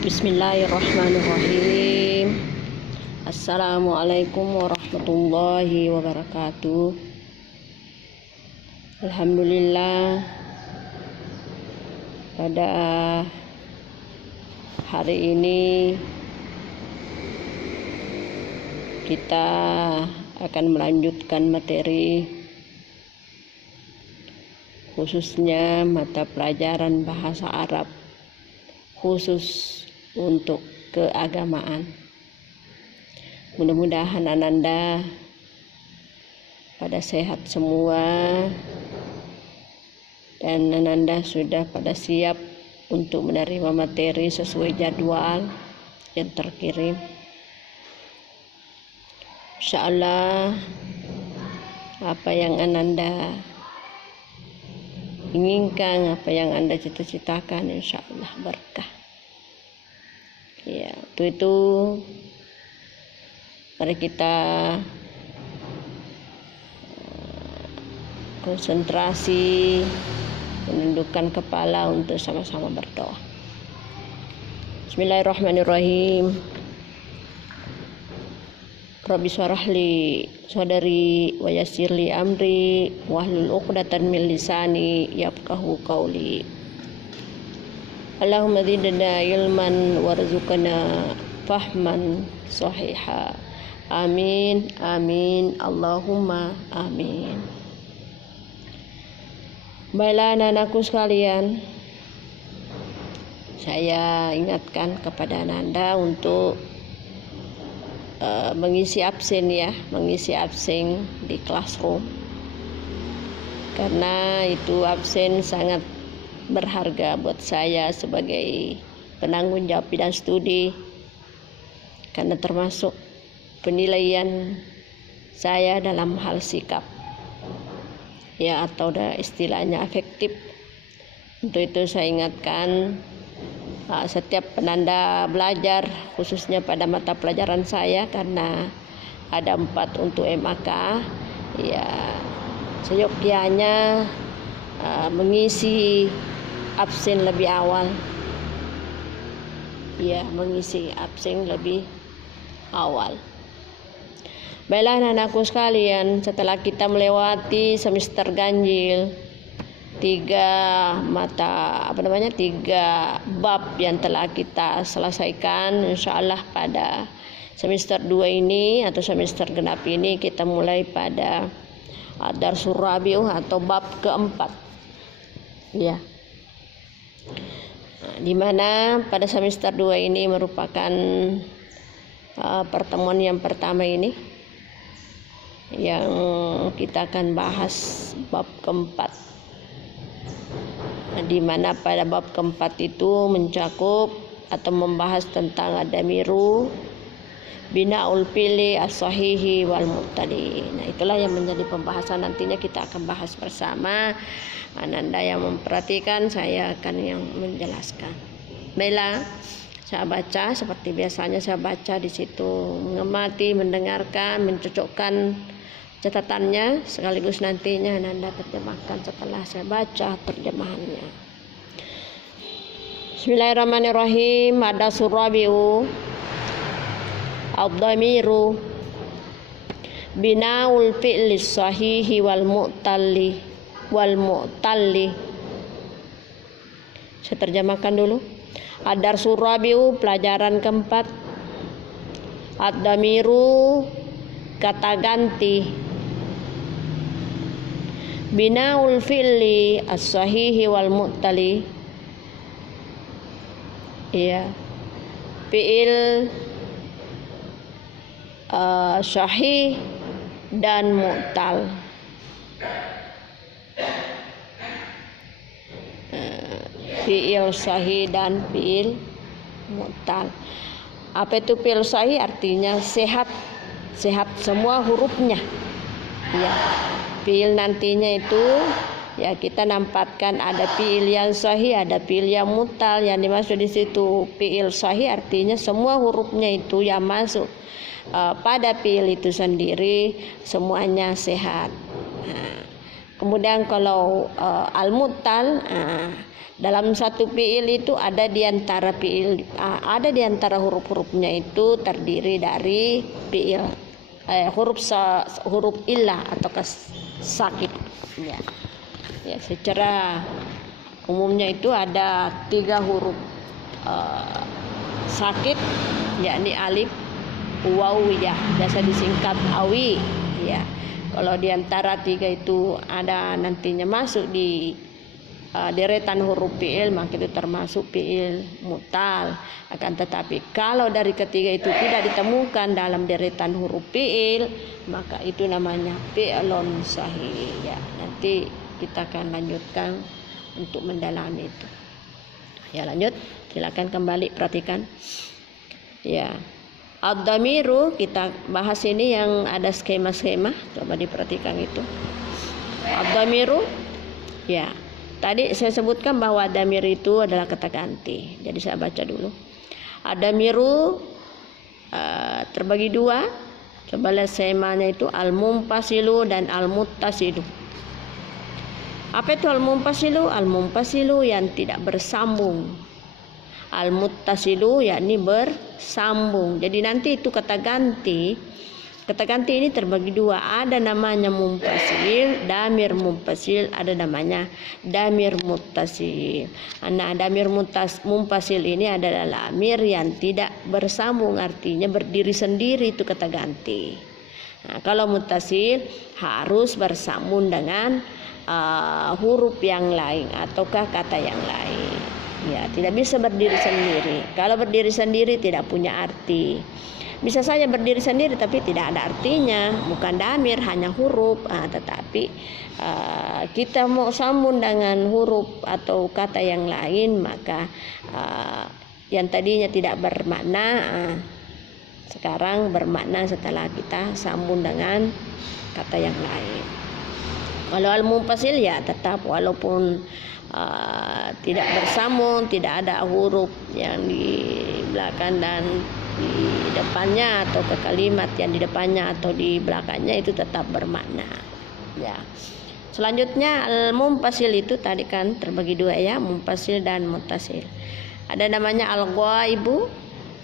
Bismillahirrahmanirrahim. Assalamualaikum warahmatullahi wabarakatuh. Alhamdulillah, pada hari ini kita akan melanjutkan materi, khususnya mata pelajaran bahasa Arab khusus untuk keagamaan. Mudah-mudahan Ananda pada sehat semua dan Ananda sudah pada siap untuk menerima materi sesuai jadwal yang terkirim. Insyaallah apa yang Ananda inginkan, apa yang Anda cita-citakan, insyaallah berkah. Ya, itu mari kita konsentrasi, menundukkan kepala untuk sama-sama berdoa. Bismillahirrahmanirrahim. Rabbi shrah li sadri wa yassir li amri wahlul 'uqdatam min lisani yafqahu qawli. Allahumma zidna ilman warzuqna fahman sahiha. Amin amin Allahumma amin. Baiklah anak-anakku sekalian, saya ingatkan kepada Ananda untuk mengisi absen di classroom, karena itu absen sangat berharga buat saya sebagai penanggung jawab bidang studi, karena termasuk penilaian saya dalam hal sikap, ya, atau istilahnya afektif. Untuk itu saya ingatkan setiap penanda belajar, khususnya pada mata pelajaran saya, karena ada 4 untuk MAK, ya, seyogyanya mengisi absen lebih awal, ya, mengisi absen lebih awal. Baiklah anak-anakku sekalian, setelah kita melewati semester ganjil, 3 bab yang telah kita selesaikan, insyaallah pada semester 2 ini atau semester genap ini kita mulai pada Darsul Rabi'u atau bab keempat, ya, di mana pada semester 2 ini merupakan pertemuan yang pertama ini, yang kita akan bahas bab keempat, di mana pada bab keempat itu mencakup atau membahas tentang adamiru, binaul fi'li as-sahihi wal mu'tali. Nah, itulah yang menjadi pembahasan nantinya kita akan bahas bersama. Ananda yang memperhatikan, saya akan yang menjelaskan. Baiklah, saya baca seperti biasanya saya baca di situ, mengamati, mendengarkan, mencocokkan catatannya, sekaligus nantinya Ananda terjemahkan setelah saya baca terjemahannya. Bismillahirrahmanirrahim. Ada surabiu ad-dhamiru binaul fi'li sahihi wal mu'talli. Saya terjemahkan dulu. Ad-darsul rabi'u, pelajaran keempat. Ad-dhamiru, kata ganti. Binaul fi'li as-sahihi wal mu'tali, ya, fi'il sahih dan mu'tal. Fi'il sahih dan fi'il mu'tal. Apa itu fi'il sahih? Artinya sehat semua hurufnya, ya. Fi'il nantinya itu, ya, kita nampakkan ada fi'il yang sahih, ada fi'il yang mu'tal. Yang dimaksud di situ fi'il sahih artinya semua hurufnya itu yang masuk pada fi'il itu sendiri semuanya sehat. Kemudian kalau al-mu'tal, Dalam satu fiil itu ada di antara huruf-hurufnya itu terdiri dari fiil huruf illah atau sakit. Ya, secara umumnya itu ada 3 huruf sakit, yakni alif, waw, ya, biasa disingkat awi. Ya, kalau di antara 3 itu ada nantinya masuk di deretan huruf fiil, maka itu termasuk fiil mutal. Akan tetapi kalau dari ketiga itu tidak ditemukan dalam deretan huruf fiil, maka itu namanya fi'lun sahih. Ya, nanti kita akan lanjutkan untuk mendalami itu. Ya, lanjut, silakan kembali perhatikan. Ya, ad-dhamiru kita bahas ini yang ada skema-skema, coba diperhatikan itu. Ad-dhamiru, ya. Tadi saya sebutkan bahwa damir itu adalah kata ganti. Jadi saya baca dulu. Ad-damiru terbagi 2. Coba lihat semanya itu al-mumpasilu dan al-muttasilu. Apa itu al-mumpasilu? Al-mumpasilu yang tidak bersambung. Al-muttasilu yakni bersambung. Jadi nanti itu kata ganti. Kata ganti ini terbagi 2, ada namanya mumpasil, damir mumpasil, ada namanya damir muttasil. Nah, damir mumpasil ini adalah damir yang tidak bersambung, artinya berdiri sendiri, itu kata ganti. Nah, kalau muttasil harus bersambung dengan huruf yang lain ataukah kata yang lain. Ya, tidak bisa berdiri sendiri. Kalau berdiri sendiri tidak punya arti. Bisa saja berdiri sendiri tapi tidak ada artinya, bukan damir, hanya huruf. Tetapi kita mau sambung dengan huruf atau kata yang lain, maka yang tadinya tidak bermakna sekarang bermakna setelah kita sambung dengan kata yang lain. Kalau al-mumpasil ya tetap walaupun tidak bersambung, tidak ada huruf yang di belakang dan di depannya atau ke kalimat yang di depannya atau di belakangnya itu tetap bermakna. Ya. Selanjutnya al-mumpasil itu tadi kan terbagi 2 ya, mumpasil dan muttasil. Ada namanya al-ghaibu,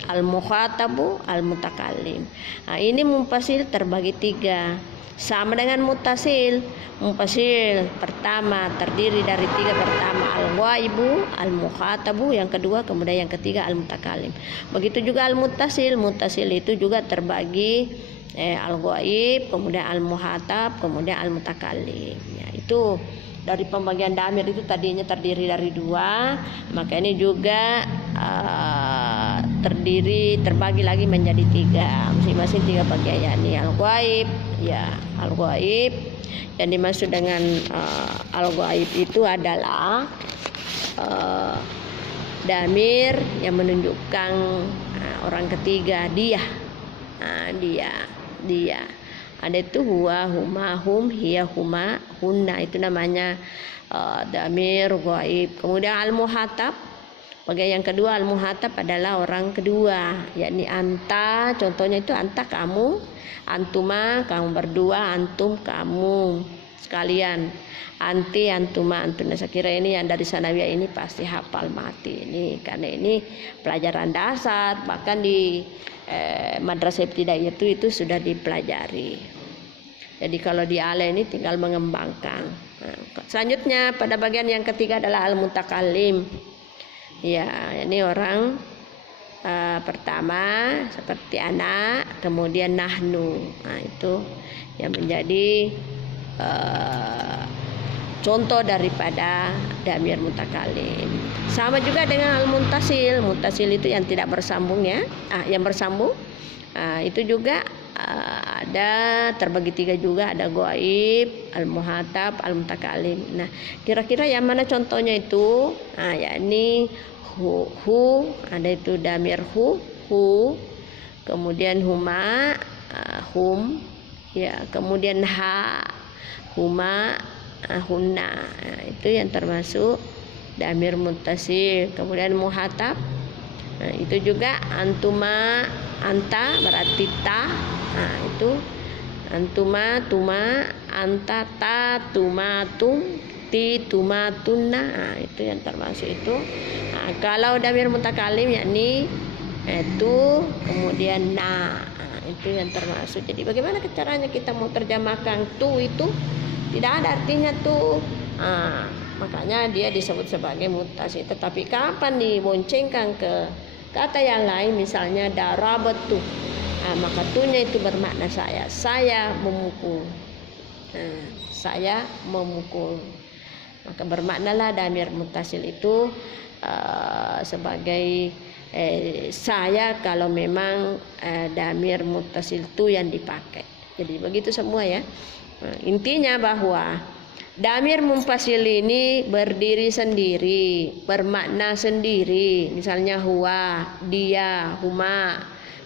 al-mukhatabu, al-mutakallim. Nah, ini mumpasil terbagi 3. Sama dengan muttasil. Mumpasil pertama terdiri dari 3 pertama al-ghaibu, al-mukhatabu, yang kedua, kemudian yang ketiga al-mutakallim. Begitu juga al-muttasil. Muttasil itu juga terbagi al-ghaib, kemudian al-muhatab, kemudian al-mutakallim. Ya, itu dari pembagian damir itu tadinya terdiri dari 2, maka ini juga terbagi lagi menjadi 3, masing-masing 3 bagian, yakni al-ghaib, ya, al-ghaib yang dimaksud dengan al-ghaib itu adalah damir yang menunjukkan orang ketiga, dia. Dia. Ada itu huwa, huma, hum, hiya, huma, hunna, itu namanya damir ghaib. Kemudian al-muhatab, bagian yang kedua al-muhatab adalah orang kedua, yakni anta, contohnya itu anta kamu, antuma kamu berdua, antum kamu sekalian, anti, antuma, antuna. Saya kira ini yang dari sanawiyah ini pasti hafal mati ini, karena ini pelajaran dasar, bahkan di madrasah ibtidaiyah itu sudah dipelajari. Jadi kalau di ala ini tinggal mengembangkan. Selanjutnya pada bagian yang ketiga adalah al-mutakallim. Ya, ini orang pertama seperti anak, kemudian nahnu. Nah, itu yang menjadi contoh daripada damir mutakallim. Sama juga dengan al-muntasil. Muntasil itu yang tidak bersambung ya. Yang bersambung itu juga ada terbagi 3 juga, ada ghaib, al-muhatab, al-mutakallim. Nah, kira-kira yang mana contohnya itu? Yakni hu, ada itu damir hu, kemudian huma, hum, ya, kemudian ha, huma, hunna. Nah, itu yang termasuk damir muttasil. Kemudian muhatab, nah, itu juga antuma, anta berarti ta. Nah, itu antuma, tuma, anta, ta, tuma, tum, titumatunna, itu yang termasuk itu. Kalau damir mutakalim yakni itu kemudian itu yang termasuk. Jadi bagaimana caranya kita mau terjemahkan tu itu tidak ada artinya tu. Makanya dia disebut sebagai mutasil. Tetapi kapan diboncengkan ke kata yang lain, misalnya darabatu, maka tunya itu bermakna saya memukul. Saya memukul. Maka bermaknalah damir mutasil itu sebagai saya kalau memang damir mutasil itu yang dipakai. Jadi begitu semua ya. Intinya bahwa damir munfasil ini berdiri sendiri, bermakna sendiri. Misalnya huwa, dia, huma,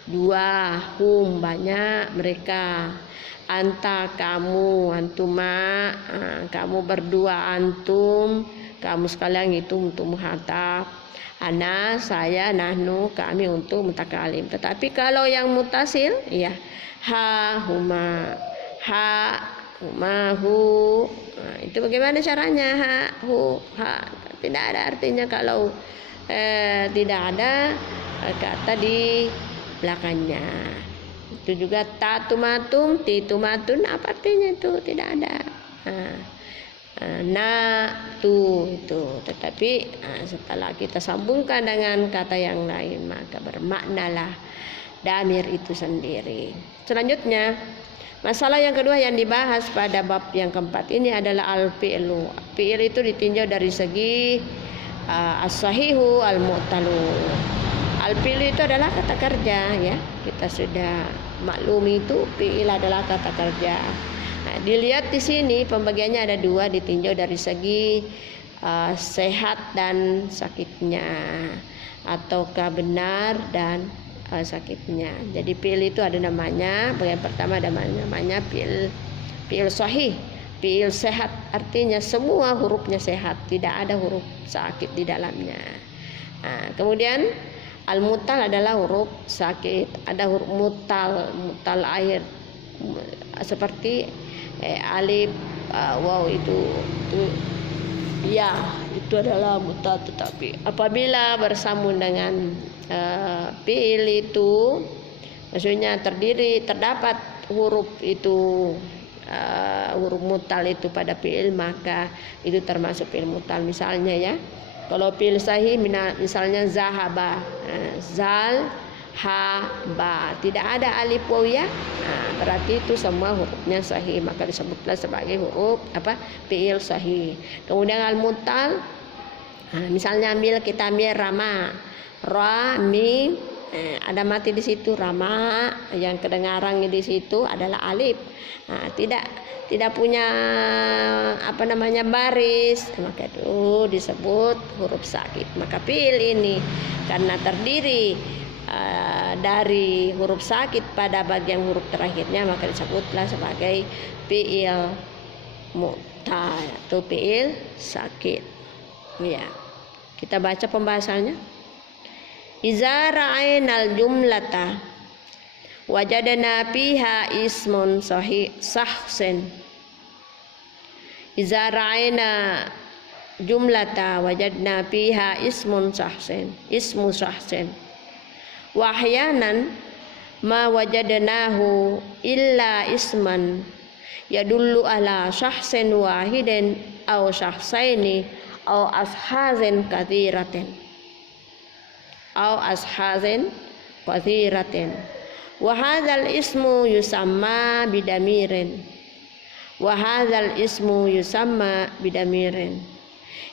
dua, hum, banyak, mereka. Anta, kamu, antuma, kamu berdua, antum, kamu sekalian itu untuk muhatab. Ana, saya, nahnu, kami untuk mutakalim. Tetapi kalau yang mutasil, ya ha, huma, ha, huma, hu. Itu bagaimana caranya? Ha, hu, ha. Tidak ada artinya kalau tidak ada kata di belakangnya. Itu juga tatumatum, titumatun, apa artinya itu? Tidak ada. Tu itu. Tetapi setelah kita sambungkan dengan kata yang lain, maka bermaknalah damir itu sendiri. Selanjutnya, masalah yang kedua yang dibahas pada bab yang keempat ini adalah al-fi'lu. Fi'il itu ditinjau dari segi as-sahihu al-mu'talu. Al-fi'lu itu adalah kata kerja, ya. Kita sudah maklumi itu fi'il adalah kata kerja. Dilihat di sini pembagiannya ada dua, ditinjau dari segi sehat dan sakitnya, ataukah benar dan sakitnya. Jadi fi'il itu ada namanya. Bagian pertama ada namanya fi'il sahih, fi'il sehat, artinya semua hurufnya sehat, tidak ada huruf sakit di dalamnya. Kemudian al-mutal adalah huruf sakit, ada huruf mutal akhir seperti alif, waw itu ya, itu adalah mutal. Tetapi apabila bersambung dengan fi'il itu, maksudnya terdapat huruf itu huruf mutal itu pada fi'il, maka itu termasuk fi'il mutal. Misalnya ya, kalau fi'il sahih misalnya zahaba, zal, ha, ba, tidak ada alif waw ya, berarti itu semua hurufnya sahih, maka disebutlah sebagai huruf fi'il sahih. Kemudian al-mutal, misalnya kita ambil rama, ra, mim, ada mati di situ rama, yang kedengaran di situ adalah alif, tidak punya baris, maka itu disebut huruf sakit. Maka fi'il ini karena terdiri dari huruf sakit pada bagian huruf terakhirnya, maka disebutlah sebagai fi'il mu'tal atau fi'il sakit. Ya, kita baca pembahasannya. Iza ra'ainal jumlata wajadna fiha ismun sahih sahsen. Iza ra'aina jumlata wajadna fiha ismun sahsen, ismu sahsen. Wahyanan ma wajadnahu illa isman yadullu ala syahsin wahidin aw syahsaini aw ashazin kathiratin wa hadzal ismu yusamma bidamirin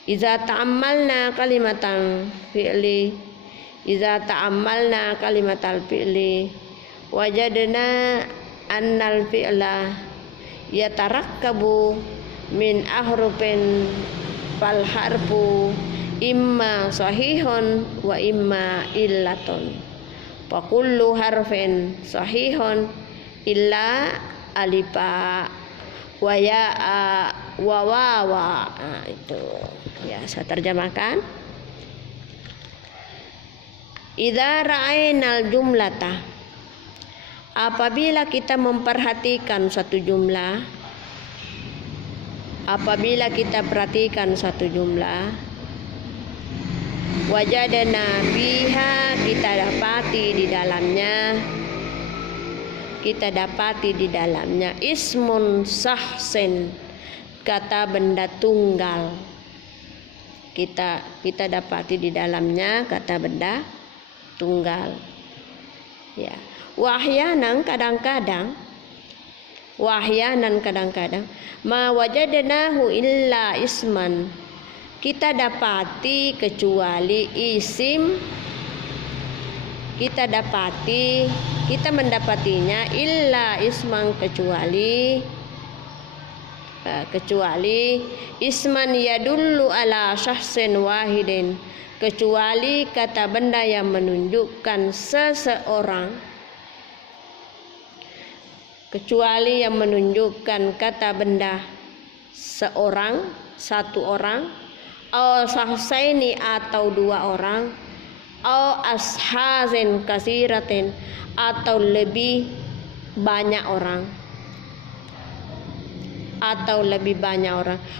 Iza ta'ammalna kalimatan fi'li Iza ta'ammalna kalimatal fi'li wajadna annal fi'la yatarakkabu min ahrufin fal harfu imma sahihun wa imma illatun fa kullu harfin sahihun illa alifa wa ya'a wa wawa. Itu ya, saya terjemahkan. Idza ra'ainal jumlata, apabila kita memperhatikan suatu jumlah, apabila kita perhatikan satu jumlah, wajadna biha, kita dapati di dalamnya ismun sahsen, kata benda tunggal. Kita dapati di dalamnya kata benda tunggal. Ya. Wahyanan kadang-kadang ma wajadnahu illa isman, kita dapati kecuali isim, kita mendapatinya illa isman, kecuali isman yadullu ala syahsin wahidin, kecuali kata benda yang menunjukkan seseorang, kecuali yang menunjukkan kata benda seorang, satu orang, au sahsaini, atau dua orang, au ashazin kasiratin, atau lebih banyak orang,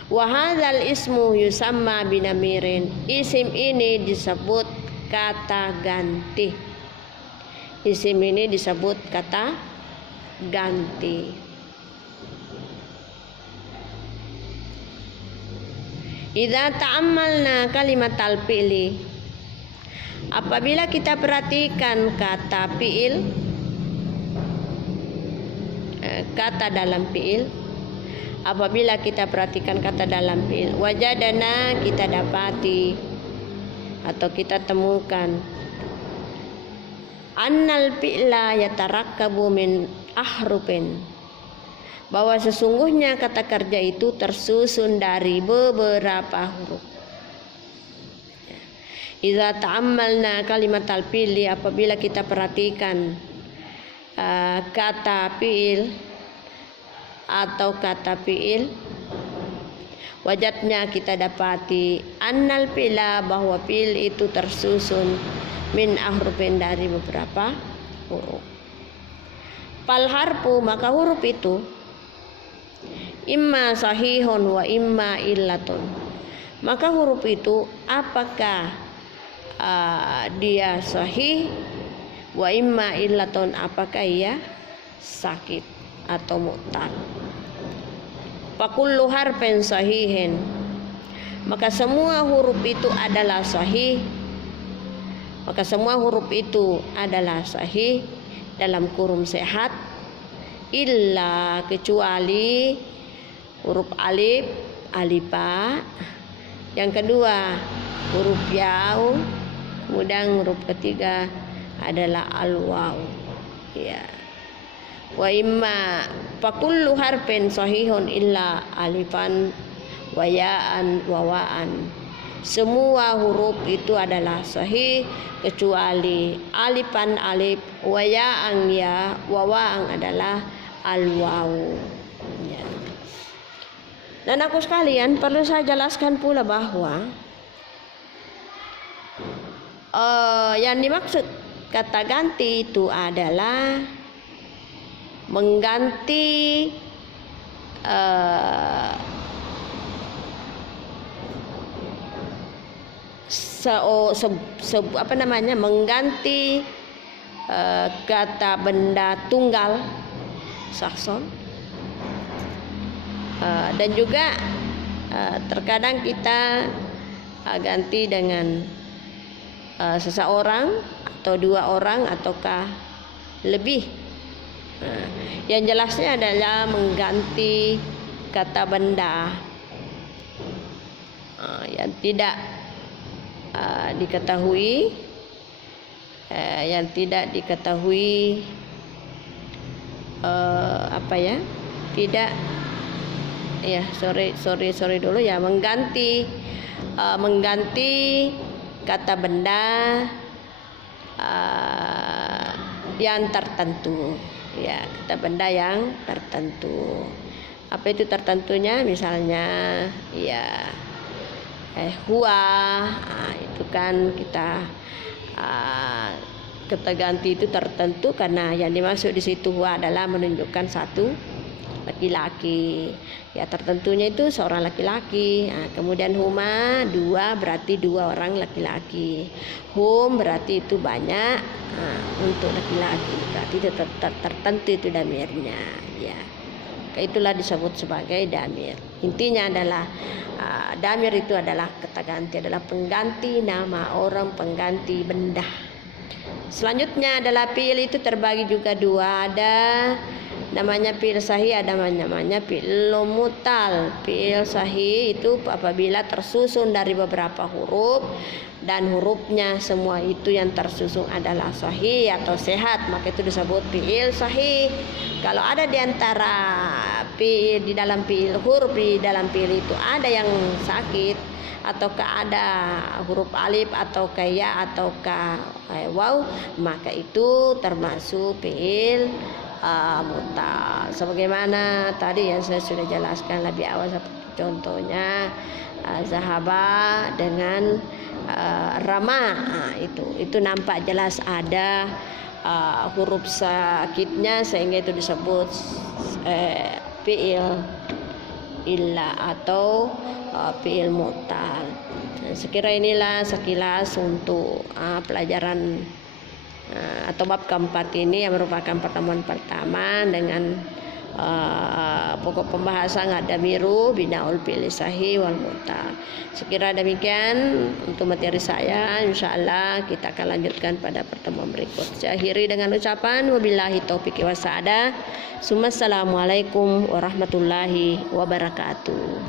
wa hadzal ismu yusamma binamirin, isim ini disebut kata ganti, Idza ta'ammalna kalimatal fi'li, apabila kita perhatikan kata fi'il, kata dalam fi'il, wajadana, kita dapati atau kita temukan annal fi'la yatarakkabu min ahrufin, bahwa sesungguhnya kata kerja itu tersusun dari beberapa huruf. Idza ta'ammalna kalimatal fi'li, apabila kita perhatikan kata fi'il atau kata fi'il, wajadnya, kita dapati annal fi'la, bahwa fi'il itu tersusun min ahrufin, dari beberapa huruf. Fal harfu, maka huruf itu imma sahihun wa imma illatun, maka huruf itu apakah dia sahih, wa imma illatun, apakah ia sakit atau mu'tal. Fakullu harfin sahihin, maka semua huruf itu adalah sahih, dalam kurung sehat, illa, kecuali huruf alif, alifa, yang kedua huruf yau, kemudian huruf ketiga adalah al-waw. Ya. Wa imma fakullu harfin sahihun illa alifan wa ya'an wa wa'an, semua huruf itu adalah sahih kecuali alifan alif, wa ya'an ya, wa wa'an adalah al-waw. Ya. Dan aku sekalian, perlu saya jelaskan pula bahwa yang dimaksud kata ganti itu adalah mengganti mengganti kata benda tunggal sakson, dan juga terkadang kita ganti dengan seseorang atau dua orang ataukah lebih. Yang jelasnya adalah mengganti kata benda yang tidak diketahui, mengganti kata benda yang tertentu, ya, kata benda yang tertentu. Apa itu tertentunya? Misalnya ya huwa, itu kan kita kata ganti itu tertentu karena yang dimaksud di situ huwa adalah menunjukkan satu laki-laki. Ya tertentunya itu seorang laki-laki. Nah, kemudian huma 2 berarti 2 orang laki-laki. Hum berarti itu banyak untuk laki-laki. Berarti itu tertentu itu damirnya. Ya. Itulah disebut sebagai damir. Intinya adalah damir itu adalah kata ganti, adalah pengganti nama orang, pengganti benda. Selanjutnya adalah fi'il itu terbagi juga 2. Ada namanya fi'il sahih, ada namanya fi'il mutal. Fi'il sahih itu apabila tersusun dari beberapa huruf dan hurufnya semua itu yang tersusun adalah sahih atau sehat, maka itu disebut fi'il sahih. Kalau ada di antara fi'il di dalam fi'il, huruf di dalam fi'il itu ada yang sakit, ataukah ada huruf alif ataukah ya ataukah waw, maka itu termasuk fi'il mutal. Sebagaimana tadi yang saya sudah jelaskan lebih awal, seperti contohnya zahaba dengan rama. Itu nampak jelas ada huruf sakitnya sehingga itu disebut fi'il illa atau fi'il mutal. Sekira inilah sekilas untuk pelajaran atau bab keempat ini yang merupakan pertemuan pertama dengan pokok pembahasan ad-damiru binaul fi'il sahih wal mutal. Sekira demikian untuk materi saya, insyaallah kita akan lanjutkan pada pertemuan berikut. Saya akhiri dengan ucapan wabillahi taufiq wa sa'adah. Assalamualaikum warahmatullahi wabarakatuh.